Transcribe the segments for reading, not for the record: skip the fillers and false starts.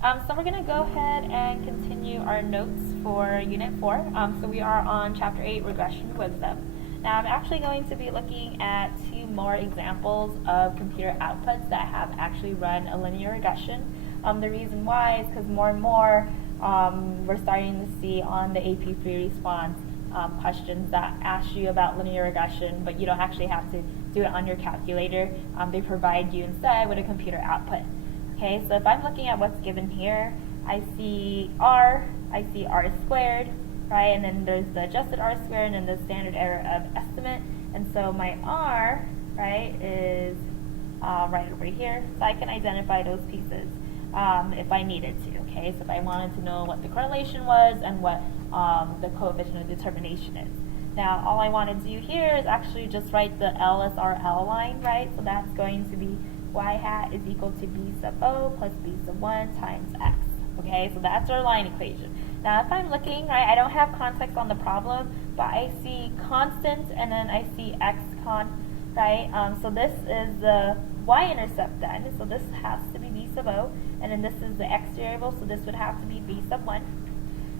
So we're going to go ahead and continue our notes for Unit 4. So we are on Chapter 8, Regression Wisdom. Now I'm actually going to be looking at two more examples of computer outputs that have actually run a linear regression. The reason why is because more and more we're starting to see on the AP free response questions that ask you about linear regression, but you don't actually have to do it on your calculator. They provide you instead with a computer output. Okay, so if I'm looking at what's given here, I see R squared, right? And then there's the adjusted R squared and then the standard error of estimate. And so my R, right, is right over here. So I can identify those pieces if I needed to, okay? So if I wanted to know what the correlation was and what the coefficient of determination is. Now, all I want to do here is actually just write the LSRL line, right? So that's going to be y hat is equal to b sub o plus b sub 1 times x. Okay, so that's our line equation. Now, if I'm looking, right, I don't have context on the problem, but I see constant and then I see x con, right? So this is the y-intercept then, so this has to be b sub o, and then this is the x variable, so this would have to be b sub 1.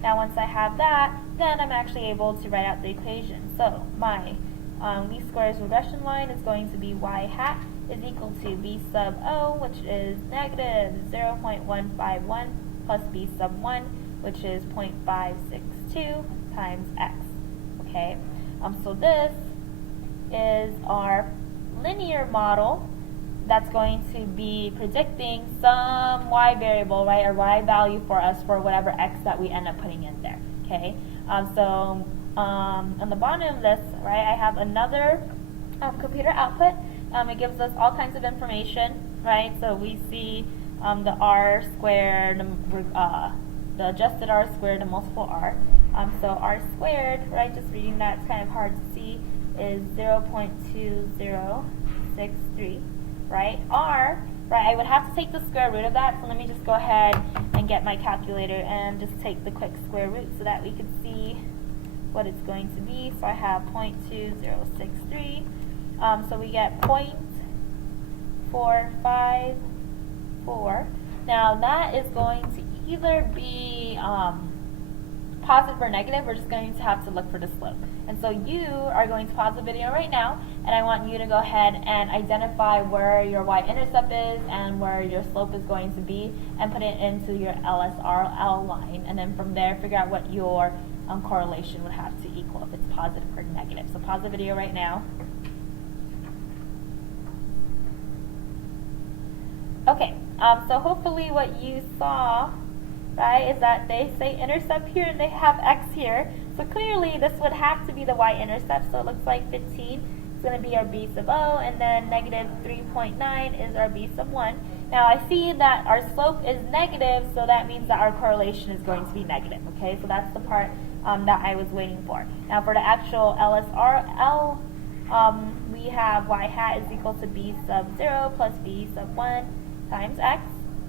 Now, once I have that, then I'm actually able to write out the equation. So my least squares regression line is going to be y hat is equal to b sub o, which is negative 0.151 plus b sub 1, which is 0.562 times x. Okay, so this is our linear model that's going to be predicting some y variable, right, or y value for us for whatever x that we end up putting in there. Okay, so on the bottom of this, right, I have another computer output. It gives us all kinds of information, right? So we see the r squared, the adjusted r squared, and multiple r. So r squared, right, just reading that, it's kind of hard to see, is 0.2063, right? R, right, I would have to take the square root of that, so let me just go ahead and get my calculator and just take the quick square root so that we can see what it's going to be. So I have 0.2063. So we get 0.454. Now that is going to either be positive or negative. We're just going to have to look for the slope. And so you are going to pause the video right now, and I want you to go ahead and identify where your y-intercept is and where your slope is going to be, and put it into your LSRL line. And then from there, figure out what your correlation would have to equal, if it's positive or negative. So pause the video right now. Okay, so hopefully what you saw, right, is that they say intercept here and they have x here. So clearly this would have to be the y-intercept, so it looks like 15 is going to be our b sub o, and then negative 3.9 is our b sub 1. Now I see that our slope is negative, so that means that our correlation is going to be negative, okay? So that's the part that I was waiting for. Now for the actual LSRL, we have y hat is equal to b sub 0 plus b sub 1 times x.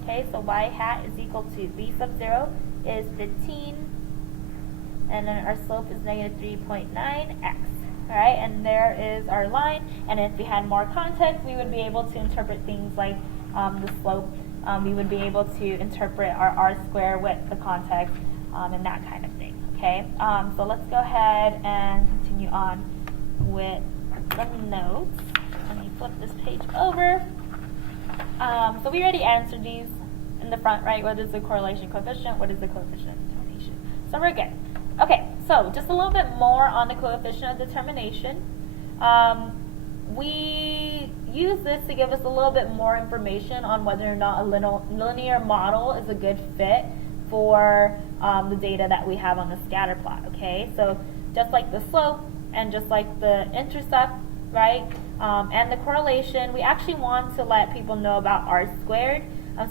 Okay, so y hat is equal to b sub 0 is 15, and then our slope is negative 3.9x. Alright, and there is our line, and if we had more context, we would be able to interpret things like the slope. We would be able to interpret our r squared with the context and that kind of thing. Okay, so let's go ahead and continue on with the notes. Let me flip this page over. So we already answered these in the front, right? What is the correlation coefficient? What is the coefficient of determination? So we're good. Okay, so just a little bit more on the coefficient of determination. We use this to give us a little bit more information on whether or not a linear model is a good fit for the data that we have on the scatter plot, okay? So just like the slope and just like the intercept, right, and the correlation, we actually want to let people know about r squared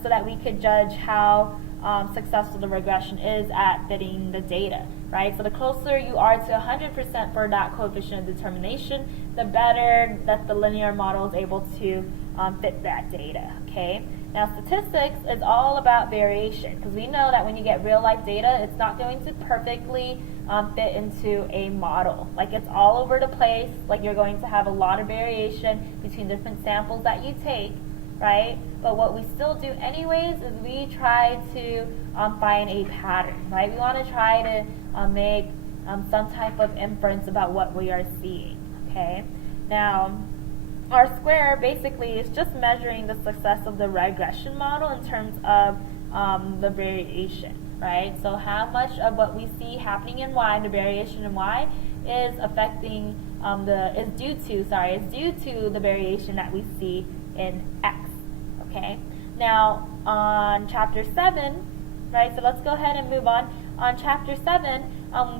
so that we could judge how successful the regression is at fitting the data, right? So the closer you are to 100% for that coefficient of determination, the better that the linear model is able to fit that data, okay? Now statistics is all about variation, because we know that when you get real life data, it's not going to perfectly fit into a model. Like, it's all over the place. Like, you're going to have a lot of variation between different samples that you take. right? But what we still do anyways is we try to find a pattern, right? We want to try to make some type of inference about what we are seeing, okay? Now, our square basically is just measuring the success of the regression model in terms of the variation, right? So how much of what we see happening in y, the variation in y, is affecting is due to the variation that we see in x. Okay. Now on chapter 7, right? So let's go ahead and move on. On chapter 7,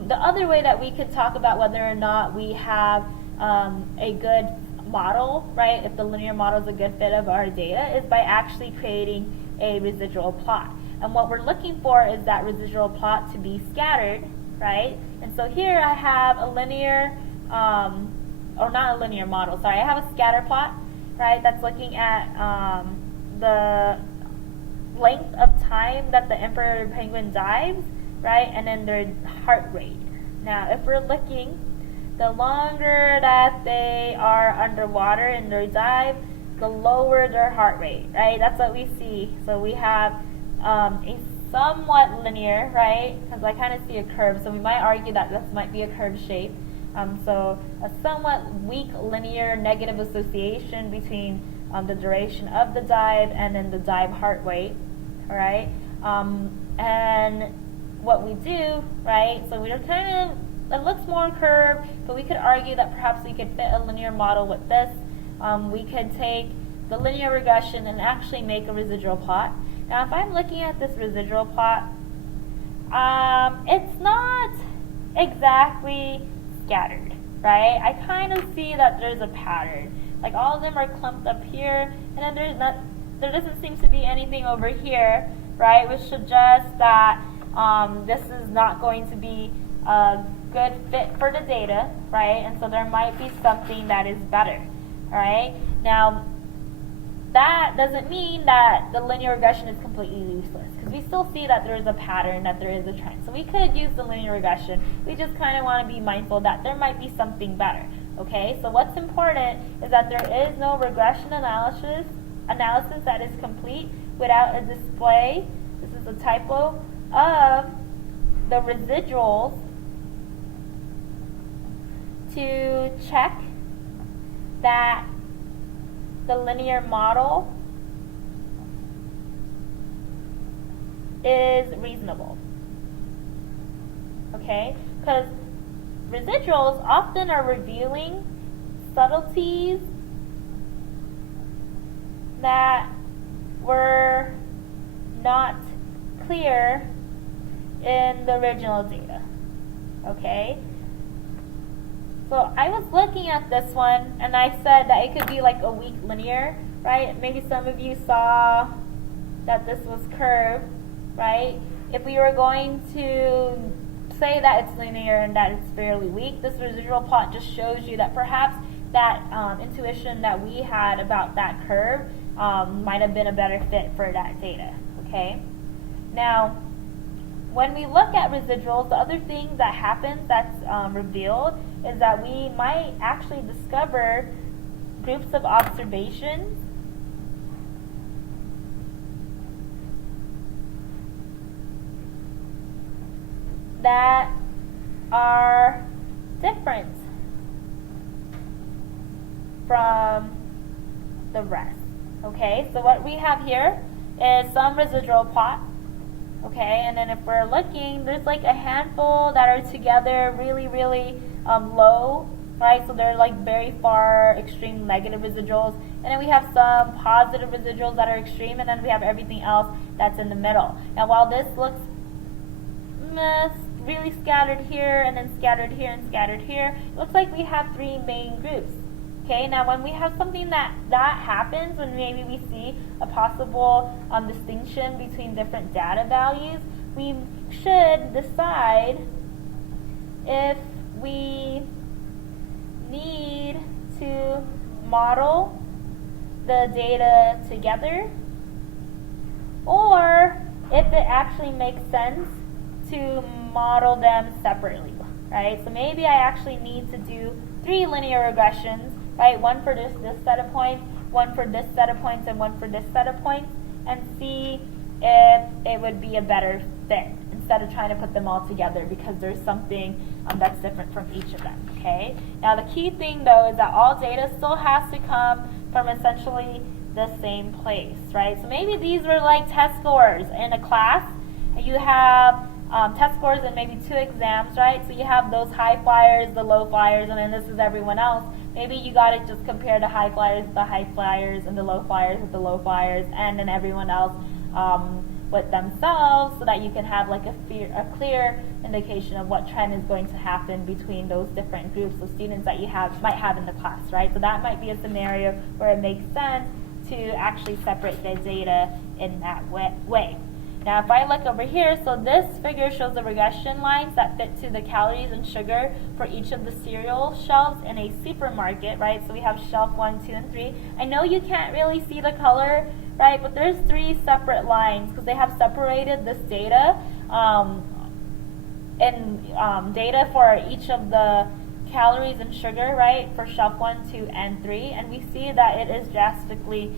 the other way that we could talk about whether or not we have a good model, right? If the linear model is a good fit of our data, is by actually creating a residual plot. And what we're looking for is that residual plot to be scattered, right? And so here I have a linear, or not a linear model, sorry, I have a scatter plot, right? That's looking at the length of time that the emperor penguin dives, right? And then their heart rate. Now, if we're looking, the longer that they are underwater in their dive, the lower their heart rate, right? That's what we see. So we have a somewhat linear, right? Because I kind of see a curve, so we might argue that this might be a curved shape. So a somewhat weak linear negative association between the duration of the dive and then the dive heart rate, all right? And what we do, right? So we're kind of, it looks more curved, but we could argue that perhaps we could fit a linear model with this. We could take the linear regression and actually make a residual plot. Now, if I'm looking at this residual plot, it's not exactly scattered, right? I kind of see that there's a pattern. Like all of them are clumped up here, and then there doesn't seem to be anything over here, right? Which suggests that this is not going to be a good fit for the data, right? And so there might be something that is better, all right? Now, that doesn't mean that the linear regression is completely useless, because we still see that there is a pattern, that there is a trend. So we could use the linear regression. We just kind of want to be mindful that there might be something better. Okay, so what's important is that there is no regression analysis that is complete without a display, this is a typo, of the residuals to check that the linear model is reasonable. Okay, because residuals often are revealing subtleties that were not clear in the original data. Okay? So I was looking at this one and I said that it could be like a weak linear, right? Maybe some of you saw that this was curved, right? If we were going to say that it's linear and that it's fairly weak, this residual plot just shows you that perhaps that intuition that we had about that curve might have been a better fit for that data, okay? Now, when we look at residuals, the other thing that happens that's revealed is that we might actually discover groups of observations that are different from the rest. Okay, so what we have here is some residual plot. Okay, and then if we're looking, there's like a handful that are together really, really low, right? So they're like very far extreme negative residuals. And then we have some positive residuals that are extreme, and then we have everything else that's in the middle. Now, while this looks really scattered here, and then scattered here, and scattered here, it looks like we have three main groups. Okay, now when we have something that happens, when maybe we see a possible distinction between different data values, we should decide if we need to model the data together, or if it actually makes sense to model them separately, right? So maybe I actually need to do 3 linear regressions, right? One for this set of points, one for this set of points and one for this set of points, and see if it would be a better fit instead of trying to put them all together, because there's something that's different from each of them, okay? Now the key thing though is that all data still has to come from essentially the same place, right? So maybe these were like test scores in a class, and you have test scores in maybe 2 exams, right? So you have those high flyers, the low flyers, and then this is everyone else. Maybe you got to just compare the high flyers with the high flyers and the low flyers with the low flyers, and then everyone else with themselves, so that you can have like a clear indication of what trend is going to happen between those different groups of students that you might have in the class, right? So that might be a scenario where it makes sense to actually separate the data in that way. Now if I look over here, so this figure shows the regression lines that fit to the calories and sugar for each of the cereal shelves in a supermarket, right? So we have shelf 1, 2, and 3. I know you can't really see the color, right, but there's 3 separate lines because they have separated this data data for each of the calories and sugar, right, for shelf 1, 2, and 3, and we see that it is drastically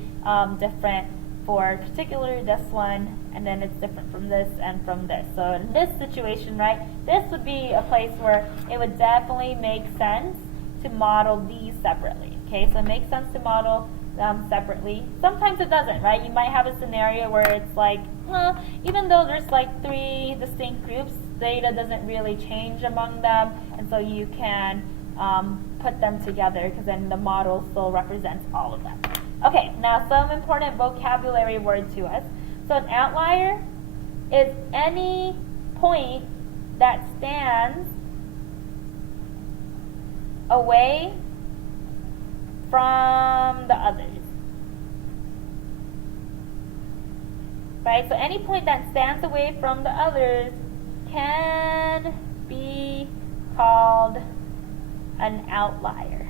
different for particularly this one, and then it's different from this and from this. So in this situation, right, this would be a place where it would definitely make sense to model these separately, okay? So it makes sense to model them separately. Sometimes it doesn't, right? You might have a scenario where it's like, well, even though there's like 3 distinct groups, data doesn't really change among them, and so you can put them together because then the model still represents all of them. Okay, now some important vocabulary word to us. So an outlier is any point that stands away from the others. Right? So any point that stands away from the others can be called an outlier.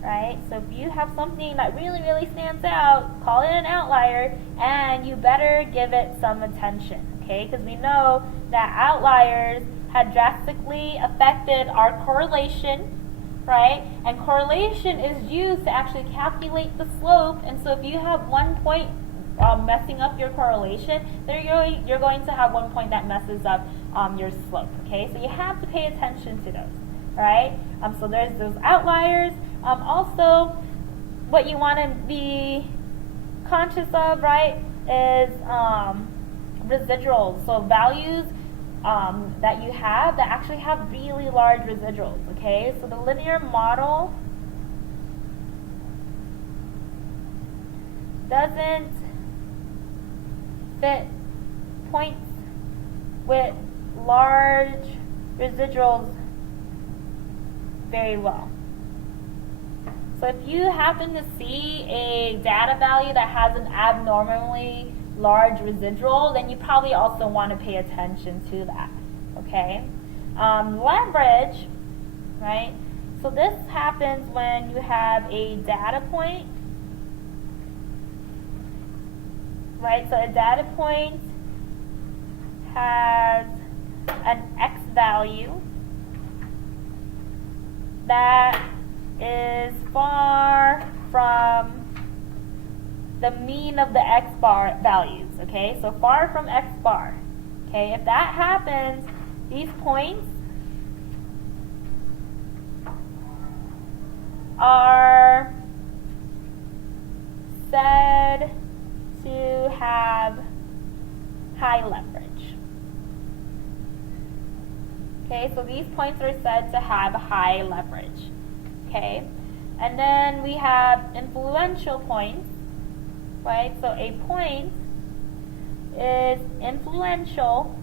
Right? So if you have something that really, really stands out, call it an outlier, and you better give it some attention, okay? Because we know that outliers had drastically affected our correlation, right? And correlation is used to actually calculate the slope, and so if you have one point messing up your correlation, you're going to have one point that messes up your slope, okay? So you have to pay attention to those, right? So there's those outliers. Also, what you want to be conscious of, right, is residuals. So values that you have that actually have really large residuals, okay? So the linear model doesn't fit points with large residuals very well. So if you happen to see a data value that has an abnormally large residual, then you probably also want to pay attention to that, okay? Leverage, right? So this happens when you have a data point, right? So a data point has an x value that is far from the mean of the x bar values, okay? So far from x bar, okay? If that happens, these points are said to have high leverage. Okay, so these points are said to have high leverage. Okay, and then we have influential points, right? So a point is influential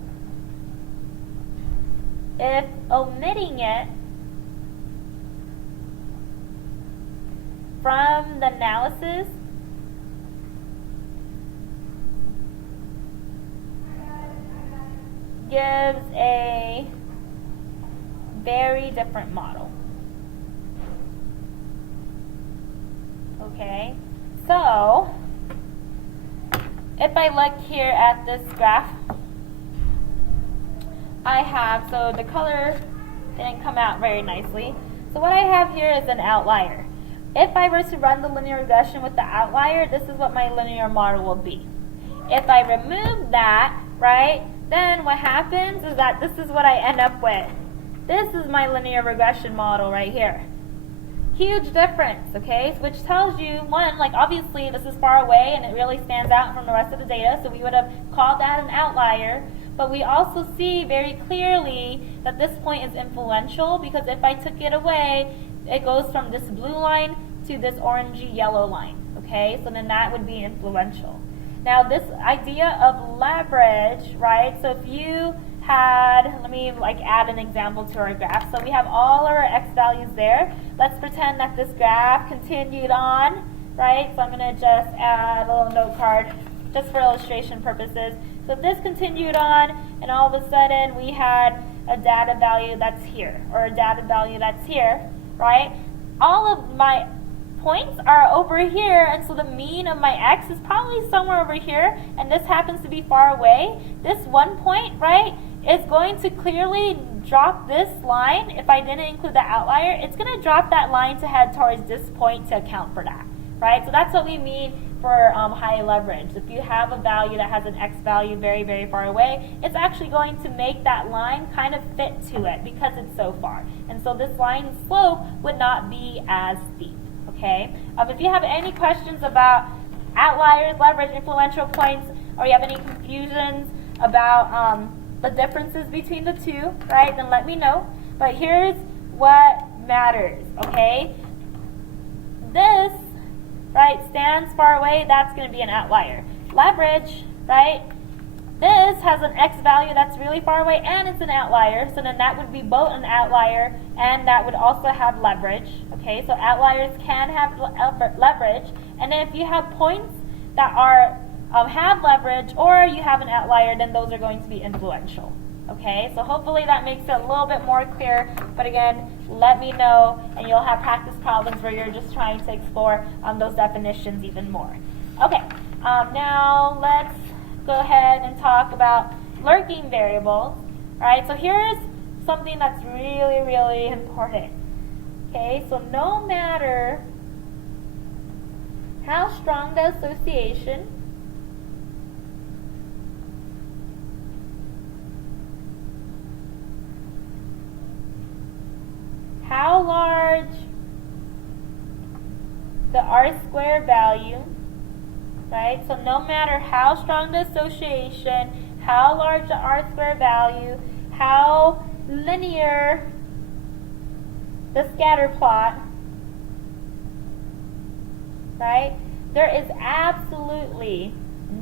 if omitting it from the analysis gives a very different model. Okay, so if I look here at this graph, I have, so the color didn't come out very nicely. So what I have here is an outlier. if I were to run the linear regression with the outlier, this is what my linear model will be. If I remove that, right, then what happens is that this is what I end up with. This is my linear regression model right here. Huge difference, okay, which tells you, one, like obviously this is far away and it really stands out from the rest of the data, so we would have called that an outlier, but we also see very clearly that this point is influential, because if I took it away, it goes from this blue line to this orangey yellow line, okay, so then that would be influential. Now this idea of leverage, right, so if you had, let me add an example to our graph. So we have all our x values there. Let's pretend that this graph continued on, right? So I'm going to just add a little note card just for illustration purposes. So if this continued on and all of a sudden we had a data value that's here, or a data value that's here, right? All of my points are over here, and so the mean of my x is probably somewhere over here, and this happens to be far away. This one point, right, is going to clearly drop this line. If I didn't include the outlier, it's going to drop that line to head towards this point to account for that, right? So that's what we mean for high leverage. If you have a value that has an x value very, very far away, it's actually going to make that line kind of fit to it because it's so far. And so this line slope would not be as steep, okay? If you have any questions about outliers, leverage, influential points, or you have any confusions about the differences between the two, right, then let me know. But here's what matters, okay? This, right, stands far away, that's going to be an outlier. Leverage, right, this has an x value that's really far away and it's an outlier, so then that would be both an outlier and that would also have leverage, okay? So outliers can have leverage, and then if you have points that are have leverage or you have an outlier, then those are going to be influential, okay? So hopefully that makes it a little bit more clear, but again, let me know, and you'll have practice problems where you're just trying to explore those definitions even more. Okay, now let's go ahead and talk about lurking variables. All right, so here's something that's really, really important. Okay, so no matter how strong the association, how large the R-squared value, right? So no matter how strong the association, how large the R-squared value, how linear the scatter plot, right? There is absolutely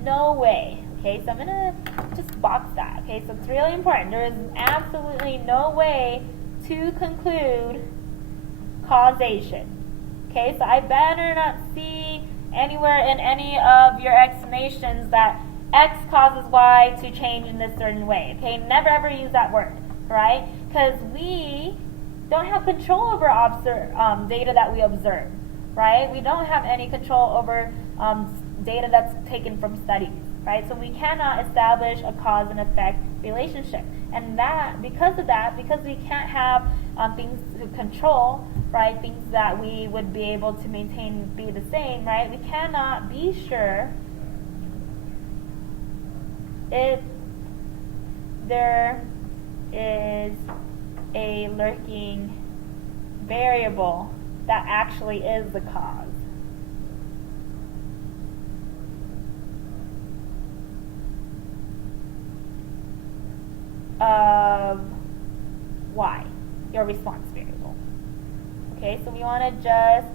no way, okay? So I'm gonna just box that, okay? So it's really important. There is absolutely no way to conclude causation. Okay, so I better not see anywhere in any of your explanations that x causes y to change in this certain way. Okay, never ever use that word, right? Because we don't have control over data that we observe, right? We don't have any control over data that's taken from studies, right? So we cannot establish a cause and effect relationship. And that, because we can't have things to control, right, things that we would be able to maintain be the same, right, we cannot be sure if there is a lurking variable that actually is the cause. Of y, your response variable. Okay, so we want to just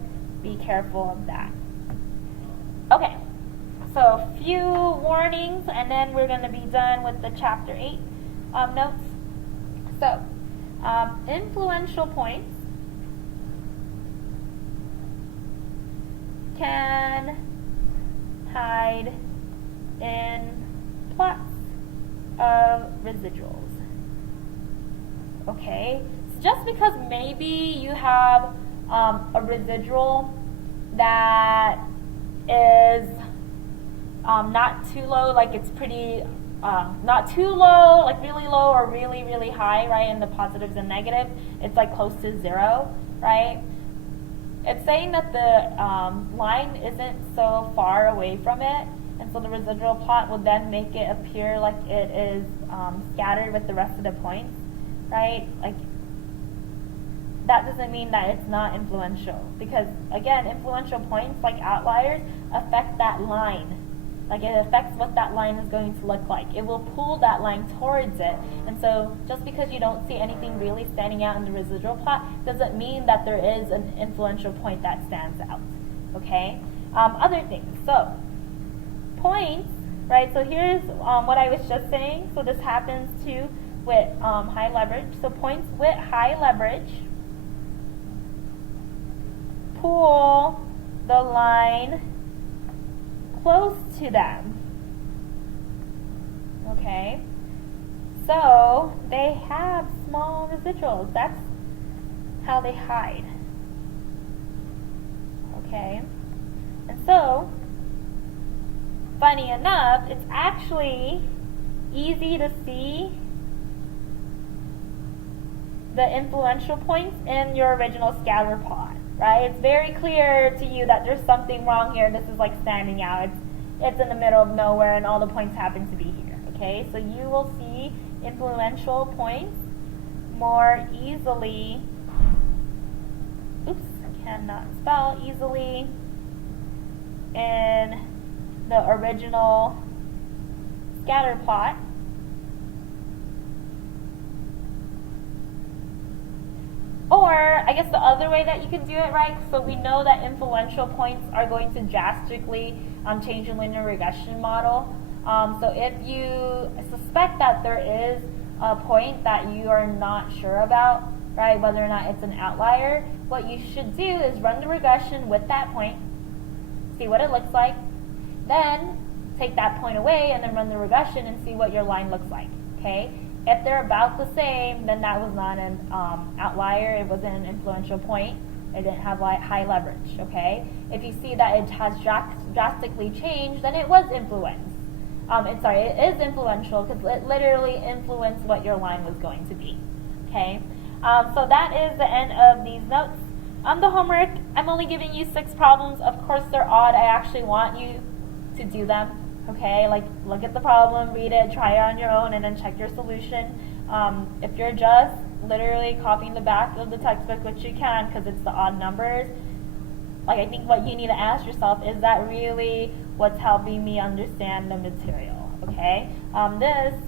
be careful of that. Okay, so a few warnings and then we're going to be done with the chapter 8 notes. So, influential points can hide in plots of residuals. Okay, so just because maybe you have a residual that is not too low, like it's pretty, not too low, like really low, or really, really high, right, in the positives and negatives, it's like close to zero, right? it's saying that the line isn't so far away from it, and so the residual plot will then make it appear like it is scattered with the rest of the points, right? Like, that doesn't mean that it's not influential, because again, influential points like outliers affect that line. Like, it affects what that line is going to look like. It will pull that line towards it. And so just because you don't see anything really standing out in the residual plot doesn't mean that there is an influential point that stands out. Okay? Other things. So, points, right? So here's what I was just saying. So this happens too with high leverage. So points with high leverage pull the line close to them. Okay, so they have small residuals. That's how they hide. Okay, and so funny enough, it's actually easy to see the influential points in your original scatter plot. Right? It's very clear to you that there's something wrong here. This is like standing out. It's in the middle of nowhere and all the points happen to be here. Okay? So you will see influential points more easily. Oops, cannot spell easily in the original scatter plot. Or, I guess the other way that you can do it, right? So we know that influential points are going to drastically change the linear regression model. So if you suspect that there is a point that you are not sure about, right, whether or not it's an outlier, what you should do is run the regression with that point, see what it looks like, then take that point away and then run the regression and see what your line looks like, okay? If they're about the same, then that was not an outlier. It wasn't an influential point. It didn't have high leverage, okay? If you see that it has drastically changed, then it was influence. It is influential because it literally influenced what your line was going to be, okay? So that is the end of these notes. The homework, I'm only giving you 6 problems. Of course, they're odd. I actually want you to do them. Okay, like look at the problem, read it, try it on your own, and then check your solution. If you're just literally copying the back of the textbook, which you can because it's the odd numbers, like I think what you need to ask yourself, is that really what's helping me understand the material? Okay, this